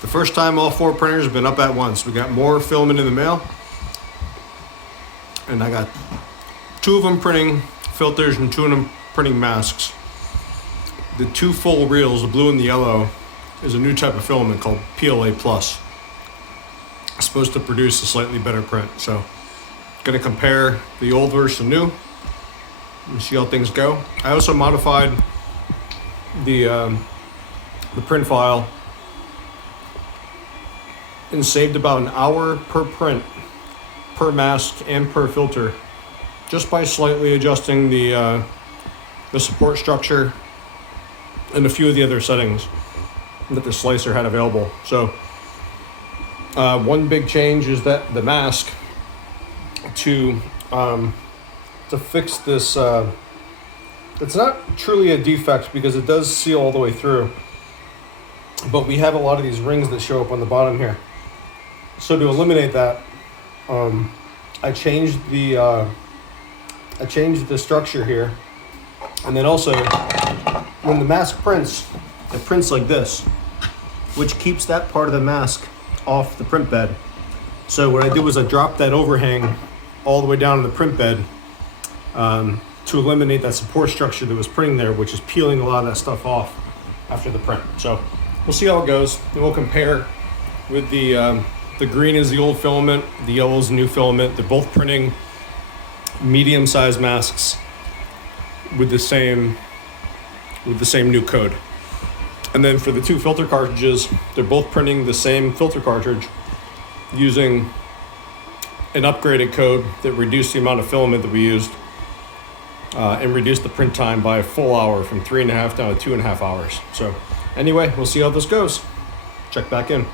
The first time all 4 printers have been up at once. We got more filament in the mail, and I got 2 of them printing filters and 2 of them printing masks. The 2 full reels, the blue and the yellow, is a new type of filament called PLA+. It's supposed to produce a slightly better print. So, gonna compare the old versus the new and see how things go. I also modified the print file and saved about an hour per print, per mask and per filter, just by slightly adjusting the support structure and a few of the other settings that the slicer had available. So one big change is that the mask to fix this, it's not truly a defect because it does seal all the way through, but we have a lot of these rings that show up on the bottom here. So to eliminate that, I changed the structure here, and then also when the mask prints, it prints like this, which keeps that part of the mask off the print bed. So what I did was I dropped that overhang all the way down to the print bed to eliminate that support structure that was printing there, which is peeling a lot of that stuff off after the print. So we'll see how it goes, and we'll compare with the green is the old filament, the yellow is the new filament. They're both printing medium-sized masks with the same new code. And then for the 2 filter cartridges, they're both printing the same filter cartridge using an upgraded code that reduced the amount of filament that we used and reduced the print time by a full hour from 3.5 down to 2.5 hours. So anyway, we'll see how this goes. Check back in.